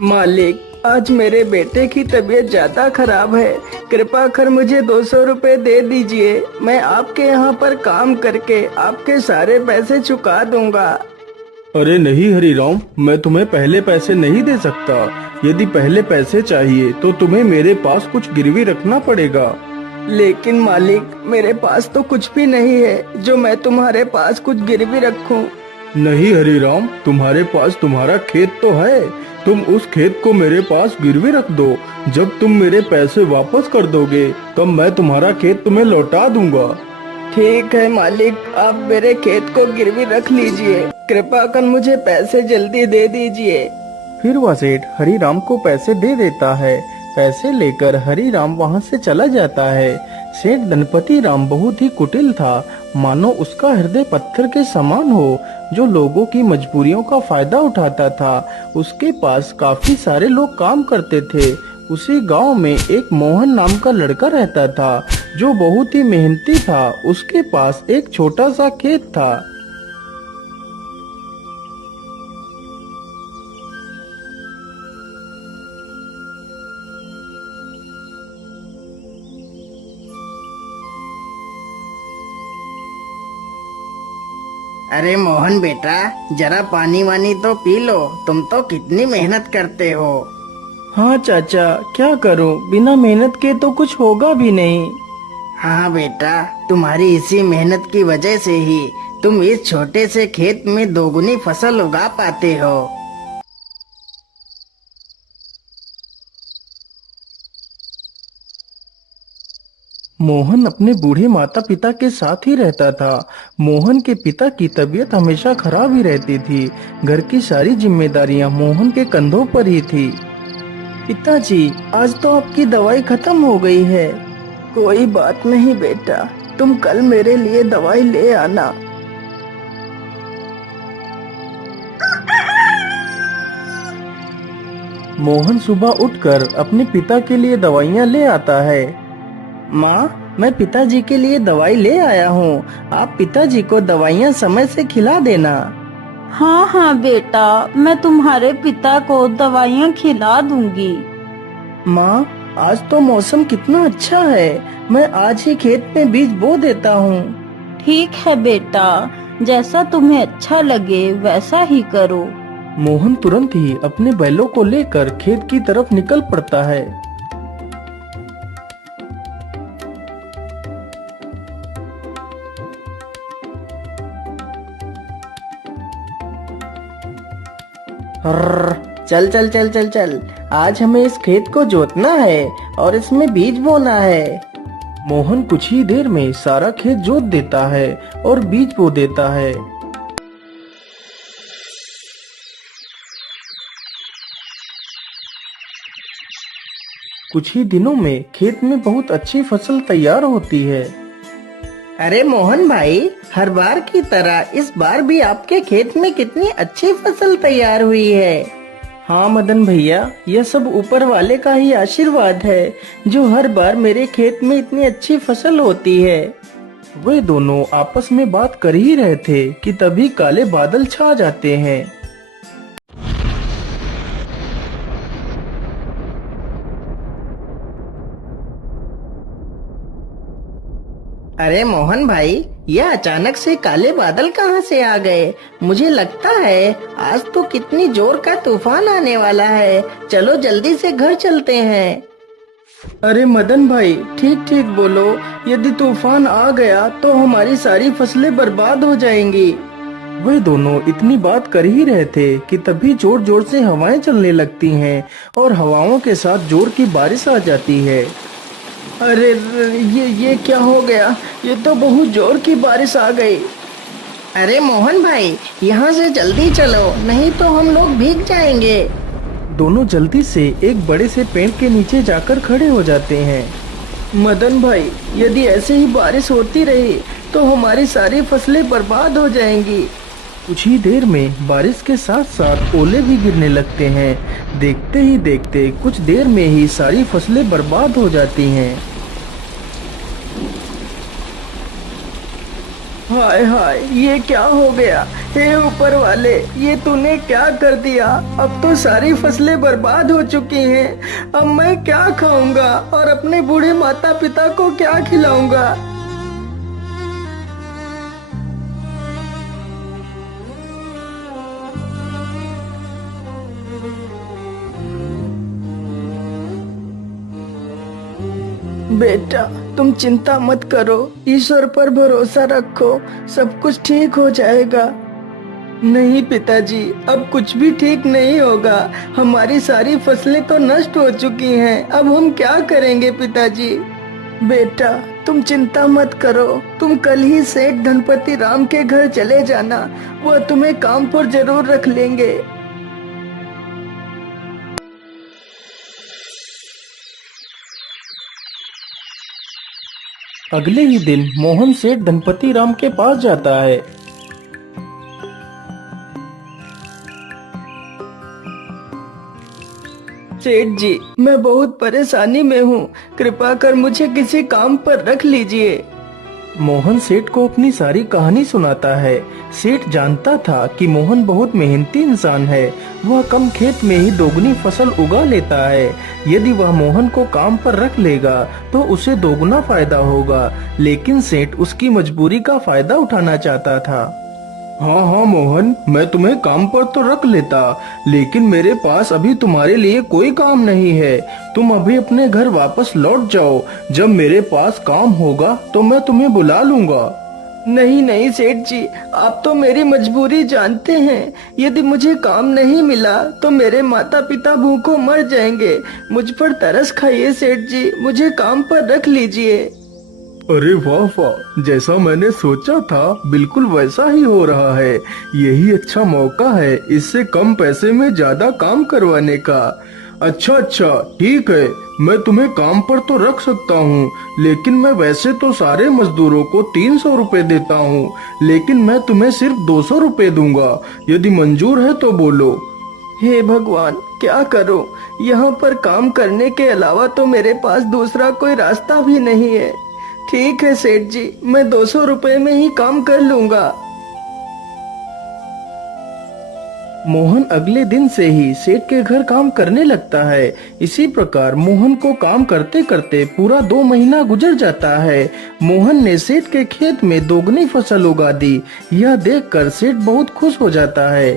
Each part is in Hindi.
मालिक, आज मेरे बेटे की तबीयत ज्यादा खराब है। कृपा कर मुझे 200 रुपए दे दीजिए। मैं आपके यहाँ पर काम करके आपके सारे पैसे चुका दूंगा। अरे नहीं हरीराम, मैं तुम्हें पहले पैसे नहीं दे सकता। यदि पहले पैसे चाहिए तो तुम्हें मेरे पास कुछ गिरवी रखना पड़ेगा। लेकिन मालिक, मेरे पास तो कुछ भी नहीं है जो मैं तुम्हारे पास कुछ गिरवी रखूं। नहीं हरीराम, तुम्हारे पास तुम्हारा खेत तो है। तुम उस खेत को मेरे पास गिरवी रख दो। जब तुम मेरे पैसे वापस कर दोगे तब मैं तुम्हारा खेत तुम्हें लौटा दूंगा। ठीक है मालिक, आप मेरे खेत को गिरवी रख लीजिए। कृपा कर मुझे पैसे जल्दी दे दीजिए। फिर वह सेठ हरीराम को पैसे दे देता है। पैसे लेकर हरीराम वहाँ से चला जाता है। सेठ गणपति राम बहुत ही कुटिल था, मानो उसका हृदय पत्थर के समान हो, जो लोगों की मजबूरियों का फायदा उठाता था। उसके पास काफी सारे लोग काम करते थे। उसी गांव में एक मोहन नाम का लड़का रहता था, जो बहुत ही मेहनती था। उसके पास एक छोटा सा खेत था। अरे मोहन बेटा, जरा पानी वानी तो पी लो। तुम तो कितनी मेहनत करते हो। हाँ चाचा, क्या करूं, बिना मेहनत के तो कुछ होगा भी नहीं। हाँ बेटा, तुम्हारी इसी मेहनत की वजह से ही तुम इस छोटे से खेत में दोगुनी फसल उगा पाते हो। मोहन अपने बूढ़े माता पिता के साथ ही रहता था। मोहन के पिता की तबीयत हमेशा खराब ही रहती थी। घर की सारी जिम्मेदारियां मोहन के कंधों पर ही थी। पिताजी, आज तो आपकी दवाई खत्म हो गई है। कोई बात नहीं बेटा, तुम कल मेरे लिए दवाई ले आना। मोहन सुबह उठकर अपने पिता के लिए दवाइयाँ ले आता है। माँ, मैं पिताजी के लिए दवाई ले आया हूँ। आप पिताजी को दवाइयाँ समय से खिला देना। हाँ हाँ बेटा, मैं तुम्हारे पिता को दवाइयाँ खिला दूंगी। माँ, आज तो मौसम कितना अच्छा है। मैं आज ही खेत में बीज बो देता हूँ। ठीक है बेटा, जैसा तुम्हें अच्छा लगे वैसा ही करो। मोहन तुरंत ही अपने बैलों को लेकर खेत की तरफ निकल पड़ता है। हर्र, चल चल चल चल चल, आज हमें इस खेत को जोतना है और इसमें बीज बोना है। मोहन कुछ ही देर में सारा खेत जोत देता है और बीज बो देता है। कुछ ही दिनों में खेत में बहुत अच्छी फसल तैयार होती है। अरे मोहन भाई, हर बार की तरह इस बार भी आपके खेत में कितनी अच्छी फसल तैयार हुई है। हाँ मदन भैया, यह सब ऊपर वाले का ही आशीर्वाद है, जो हर बार मेरे खेत में इतनी अच्छी फसल होती है। वे दोनों आपस में बात कर ही रहे थे कि तभी काले बादल छा जाते हैं। अरे मोहन भाई, यह अचानक से काले बादल कहाँ से आ गए? मुझे लगता है आज तो कितनी जोर का तूफान आने वाला है। चलो जल्दी से घर चलते हैं। अरे मदन भाई, ठीक ठीक बोलो। यदि तूफान आ गया तो हमारी सारी फसलें बर्बाद हो जाएंगी। वे दोनों इतनी बात कर ही रहे थे कि तभी जोर जोर से हवाएं चलने लगती हैं और हवाओं के साथ जोर की बारिश आ जाती है। अरे ये क्या हो गया? ये तो बहुत जोर की बारिश आ गई। अरे मोहन भाई, यहाँ से जल्दी चलो, नहीं तो हम लोग भीग जाएंगे। दोनों जल्दी से एक बड़े से पेड़ के नीचे जाकर खड़े हो जाते हैं। मदन भाई, यदि ऐसे ही बारिश होती रही तो हमारी सारी फसलें बर्बाद हो जाएंगी। कुछ ही देर में बारिश के साथ साथ ओले भी गिरने लगते हैं। देखते ही देखते कुछ देर में ही सारी फसलें बर्बाद हो जाती हैं। हाय हाय, ये क्या हो गया? हे ऊपर वाले, ये तूने क्या कर दिया? अब तो सारी फसलें बर्बाद हो चुकी हैं। अब मैं क्या खाऊंगा और अपने बूढ़े माता पिता को क्या खिलाऊंगा? बेटा, तुम चिंता मत करो, ईश्वर पर भरोसा रखो, सब कुछ ठीक हो जाएगा। नहीं पिताजी, अब कुछ भी ठीक नहीं होगा। हमारी सारी फसलें तो नष्ट हो चुकी हैं। अब हम क्या करेंगे पिताजी? बेटा, तुम चिंता मत करो। तुम कल ही सेठ धनपति राम के घर चले जाना। वह तुम्हें काम पर जरूर रख लेंगे। अगले ही दिन मोहन सेठ धनपति राम के पास जाता है। सेठ जी, मैं बहुत परेशानी में हूँ। कृपा कर मुझे किसी काम पर रख लीजिए। मोहन सेठ को अपनी सारी कहानी सुनाता है। सेठ जानता था कि मोहन बहुत मेहनती इंसान है। वह कम खेत में ही दोगुनी फसल उगा लेता है। यदि वह मोहन को काम पर रख लेगा तो उसे दोगुना फायदा होगा। लेकिन सेठ उसकी मजबूरी का फायदा उठाना चाहता था। हाँ हाँ मोहन, मैं तुम्हें काम पर तो रख लेता, लेकिन मेरे पास अभी तुम्हारे लिए कोई काम नहीं है। तुम अभी अपने घर वापस लौट जाओ। जब मेरे पास काम होगा तो मैं तुम्हें बुला लूंगा। नहीं नहीं सेठ जी, आप तो मेरी मजबूरी जानते हैं। यदि मुझे काम नहीं मिला तो मेरे माता पिता भूखों मर जाएंगे। मुझ पर तरस खाइए सेठ जी, मुझे काम पर रख लीजिए। अरे वाह वाह, जैसा मैंने सोचा था बिल्कुल वैसा ही हो रहा है। यही अच्छा मौका है इससे कम पैसे में ज्यादा काम करवाने का। अच्छा अच्छा, ठीक है, मैं तुम्हें काम पर तो रख सकता हूँ, लेकिन मैं वैसे तो सारे मजदूरों को 300 रुपए देता हूँ, लेकिन मैं तुम्हें सिर्फ 200 रुपए दूंगा। यदि मंजूर है तो बोलो। हे भगवान, क्या करूं? यहाँ पर काम करने के अलावा तो मेरे पास दूसरा कोई रास्ता भी नहीं है। ठीक है सेठ जी, मैं 200 रुपए में ही काम कर लूंगा। मोहन अगले दिन से ही सेठ के घर काम करने लगता है। इसी प्रकार मोहन को काम करते करते पूरा 2 महीना गुजर जाता है। मोहन ने सेठ के खेत में दोगुनी फसल उगा दी। यह देखकर सेठ बहुत खुश हो जाता है।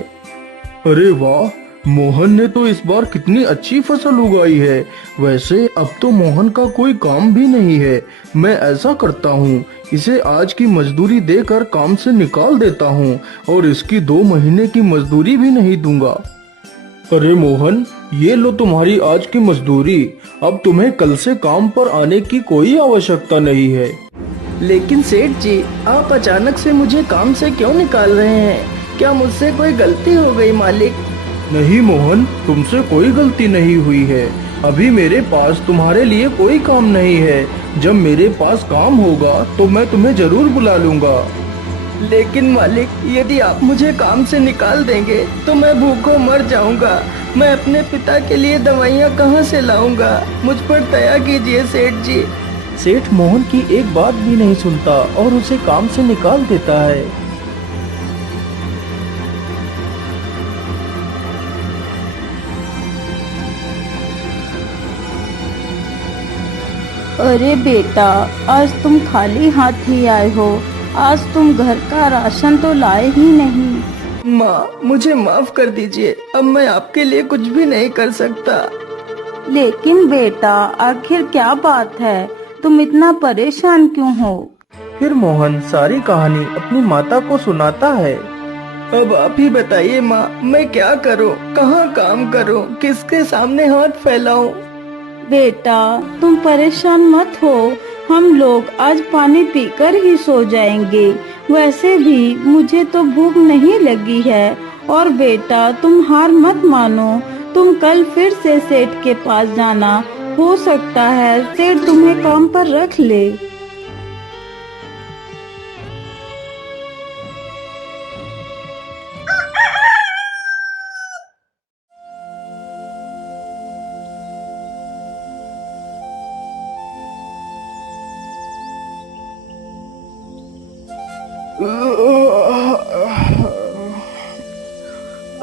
अरे वाह, मोहन ने तो इस बार कितनी अच्छी फसल उगाई है। वैसे अब तो मोहन का कोई काम भी नहीं है। मैं ऐसा करता हूँ, इसे आज की मजदूरी देकर काम से निकाल देता हूँ और इसकी 2 महीने की मजदूरी भी नहीं दूंगा। अरे मोहन, ये लो तुम्हारी आज की मजदूरी। अब तुम्हें कल से काम पर आने की कोई आवश्यकता नहीं है। लेकिन सेठ जी, आप अचानक से मुझे काम से क्यों निकाल रहे हैं? क्या मुझसे कोई गलती हो गई मालिक? नहीं मोहन, तुमसे कोई गलती नहीं हुई है। अभी मेरे पास तुम्हारे लिए कोई काम नहीं है। जब मेरे पास काम होगा तो मैं तुम्हें जरूर बुला लूंगा। लेकिन मालिक, यदि आप मुझे काम से निकाल देंगे तो मैं भूखों मर जाऊंगा। मैं अपने पिता के लिए दवाइयाँ कहाँ से लाऊंगा? मुझ पर दया कीजिए सेठ जी। सेठ मोहन की एक बात भी नहीं सुनता और उसे काम से निकाल देता है। अरे बेटा, आज तुम खाली हाथ ही आए हो। आज तुम घर का राशन तो लाए ही नहीं। माँ, मुझे माफ कर दीजिए। अब मैं आपके लिए कुछ भी नहीं कर सकता। लेकिन बेटा, आखिर क्या बात है? तुम इतना परेशान क्यों हो? फिर मोहन सारी कहानी अपनी माता को सुनाता है। अब आप ही बताइए माँ, मैं क्या करूँ? कहाँ काम करूँ? किसके सामने हाथ फैलाऊं? बेटा, तुम परेशान मत हो। हम लोग आज पानी पीकर ही सो जाएंगे। वैसे भी मुझे तो भूख नहीं लगी है। और बेटा, तुम हार मत मानो। तुम कल फिर से सेठ के पास जाना। हो सकता है सेठ तुम्हें काम पर रख ले।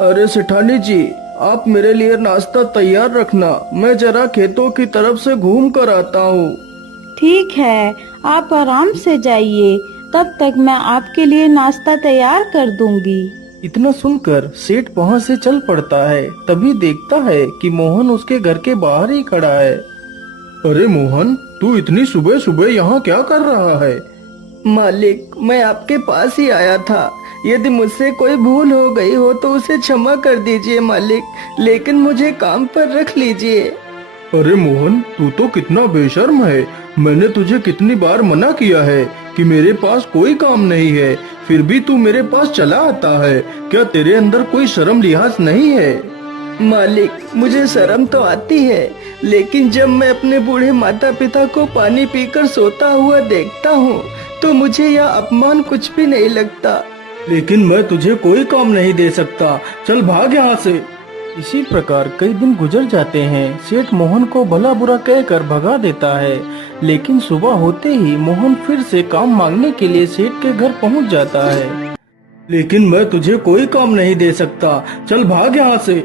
अरे सेठानी जी, आप मेरे लिए नाश्ता तैयार रखना, मैं जरा खेतों की तरफ से घूम कर आता हूँ। ठीक है, आप आराम से जाइए, तब तक मैं आपके लिए नाश्ता तैयार कर दूंगी। इतना सुनकर सेठ वहाँ से चल पड़ता है। तभी देखता है कि मोहन उसके घर के बाहर ही खड़ा है। अरे मोहन, तू इतनी सुबह सुबह यहाँ क्या कर रहा है? मालिक, मैं आपके पास ही आया था। यदि मुझसे कोई भूल हो गई हो तो उसे क्षमा कर दीजिए मालिक, लेकिन मुझे काम पर रख लीजिए। अरे मोहन, तू तो कितना बेशर्म है। मैंने तुझे कितनी बार मना किया है कि मेरे पास कोई काम नहीं है, फिर भी तू मेरे पास चला आता है। क्या तेरे अंदर कोई शर्म लिहाज नहीं है? मालिक, मुझे शर्म तो आती है, लेकिन जब मैं अपने बूढ़े माता पिता को पानी पीकर सोता हुआ देखता हूँ तो मुझे यह अपमान कुछ भी नहीं लगता। लेकिन मैं तुझे कोई काम नहीं दे सकता, चल भाग यहाँ से। इसी प्रकार कई दिन गुजर जाते हैं। सेठ मोहन को भला बुरा कहकर भगा देता है, लेकिन सुबह होते ही मोहन फिर से काम मांगने के लिए सेठ के घर पहुंच जाता है। लेकिन मैं तुझे कोई काम नहीं दे सकता, चल भाग यहाँ से।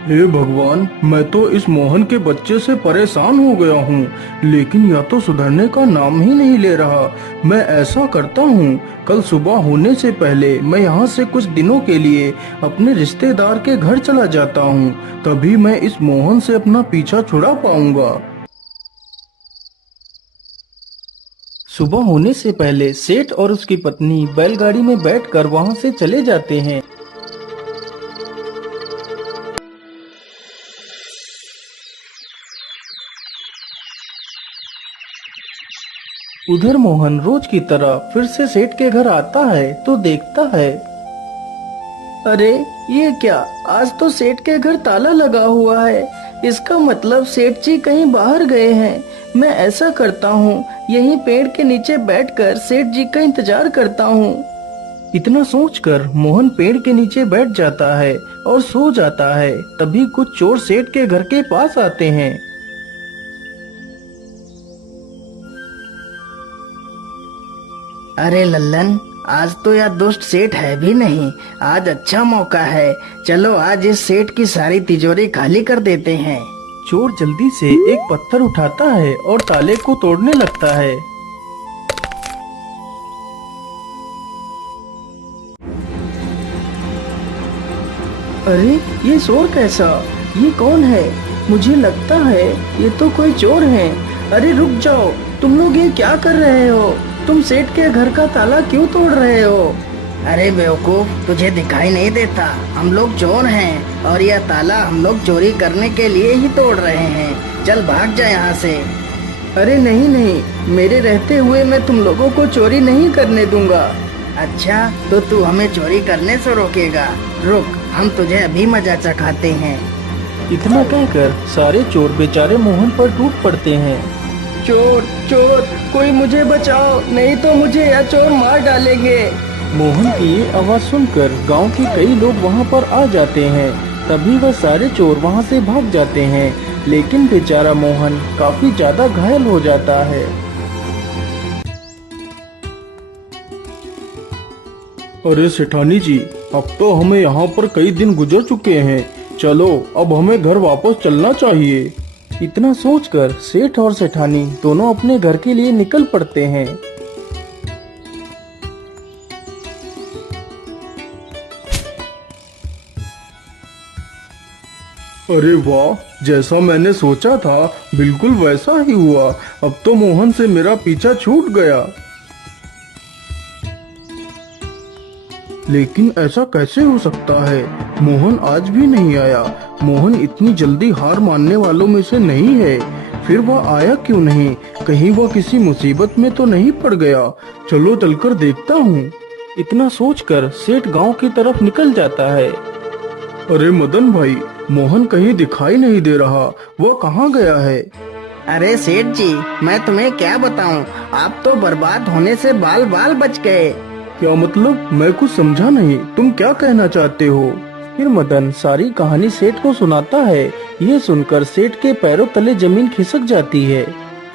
हे भगवान, मैं तो इस मोहन के बच्चे से परेशान हो गया हूँ, लेकिन यह तो सुधरने का नाम ही नहीं ले रहा। मैं ऐसा करता हूँ, कल सुबह होने से पहले मैं यहाँ से कुछ दिनों के लिए अपने रिश्तेदार के घर चला जाता हूँ, तभी मैं इस मोहन से अपना पीछा छुड़ा पाऊंगा। सुबह होने से पहले सेठ और उसकी पत्नी बैलगाड़ी में बैठकर वहाँ से चले जाते हैं। उधर मोहन रोज की तरह फिर से सेठ के घर आता है तो देखता है, अरे ये क्या, आज तो सेठ के घर ताला लगा हुआ है। इसका मतलब सेठ जी कहीं बाहर गए हैं। मैं ऐसा करता हूँ, यहीं पेड़ के नीचे बैठकर सेठ जी का इंतजार करता हूँ। इतना सोचकर मोहन पेड़ के नीचे बैठ जाता है और सो जाता है। तभी कुछ चोर सेठ के घर के पास आते हैं। अरे लल्लन, आज तो यह दुष्ट सेठ है भी नहीं। आज अच्छा मौका है, चलो आज इस सेठ की सारी तिजोरी खाली कर देते हैं। चोर जल्दी से एक पत्थर उठाता है और ताले को तोड़ने लगता है। अरे ये शोर कैसा? ये कौन है? मुझे लगता है ये तो कोई चोर है। अरे रुक जाओ, तुम लोग ये क्या कर रहे हो? तुम सेठ के घर का ताला क्यों तोड़ रहे हो? अरे बेवकूफ, तुझे दिखाई नहीं देता? हम लोग चोर हैं और यह ताला हम लोग चोरी करने के लिए ही तोड़ रहे हैं। चल भाग जा यहाँ से। अरे नहीं नहीं, मेरे रहते हुए मैं तुम लोगों को चोरी नहीं करने दूंगा। अच्छा, तो तू हमें चोरी करने से रोकेगा? रुक, हम तुझे अभी मजा चखाते हैं। इतना कहकर सारे चोर बेचारे मोहन पर टूट पड़ते हैं। चोर चोर, कोई मुझे बचाओ, नहीं तो मुझे यह चोर मार डालेंगे। मोहन की ये आवाज सुनकर गांव के कई लोग वहां पर आ जाते हैं। तभी वह सारे चोर वहां से भाग जाते हैं, लेकिन बेचारा मोहन काफी ज्यादा घायल हो जाता है। अरे सेठानी जी, अब तो हमें यहाँ पर कई दिन गुजर चुके हैं, चलो अब हमें घर वापस चलना चाहिए। इतना सोचकर सेठ और सेठानी दोनों अपने घर के लिए निकल पड़ते हैं। अरे वाह, जैसा मैंने सोचा था बिल्कुल वैसा ही हुआ। अब तो मोहन से मेरा पीछा छूट गया। लेकिन ऐसा कैसे हो सकता है? मोहन आज भी नहीं आया। मोहन इतनी जल्दी हार मानने वालों में से नहीं है। फिर वह आया क्यों नहीं? कहीं वह किसी मुसीबत में तो नहीं पड़ गया? चलो चलकर देखता हूँ। इतना सोचकर सेठ गांव की तरफ निकल जाता है। अरे मदन भाई, मोहन कहीं दिखाई नहीं दे रहा, वह कहाँ गया है? अरे सेठ जी, मैं तुम्हें क्या बताऊं, आप तो बर्बाद होने से बाल बाल बच गए। क्या मतलब? मैं कुछ समझा नहीं, तुम क्या कहना चाहते हो? फिर मदन सारी कहानी सेठ को सुनाता है। ये सुनकर सेठ के पैरों तले जमीन खिसक जाती है।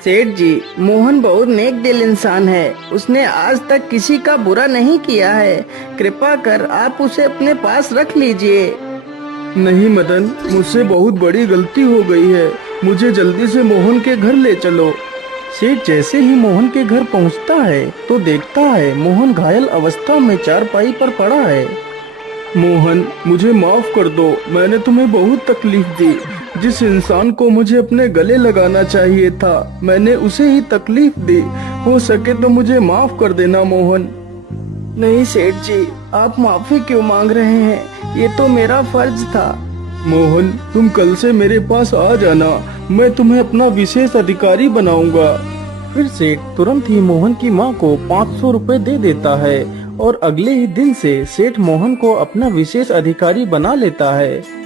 सेठ जी, मोहन बहुत नेक दिल इंसान है। उसने आज तक किसी का बुरा नहीं किया है। कृपा कर आप उसे अपने पास रख लीजिए। नहीं मदन, मुझसे बहुत बड़ी गलती हो गई है। मुझे जल्दी से मोहन के घर ले चलो। सेठ जैसे ही मोहन के घर पहुंचता है तो देखता है मोहन घायल अवस्था में चारपाई पर पड़ा है। मोहन, मुझे माफ कर दो, मैंने तुम्हें बहुत तकलीफ दी। जिस इंसान को मुझे अपने गले लगाना चाहिए था, मैंने उसे ही तकलीफ दी। हो सके तो मुझे माफ कर देना मोहन। नहीं सेठ जी, आप माफी क्यों मांग रहे हैं? ये तो मेरा फर्ज था। मोहन, तुम कल से मेरे पास आ जाना, मैं तुम्हें अपना विशेष अधिकारी बनाऊंगा। फिर सेठ तुरंत ही मोहन की माँ को 500 रुपए दे देता है और अगले ही दिन से सेठ मोहन को अपना विशेष अधिकारी बना लेता है।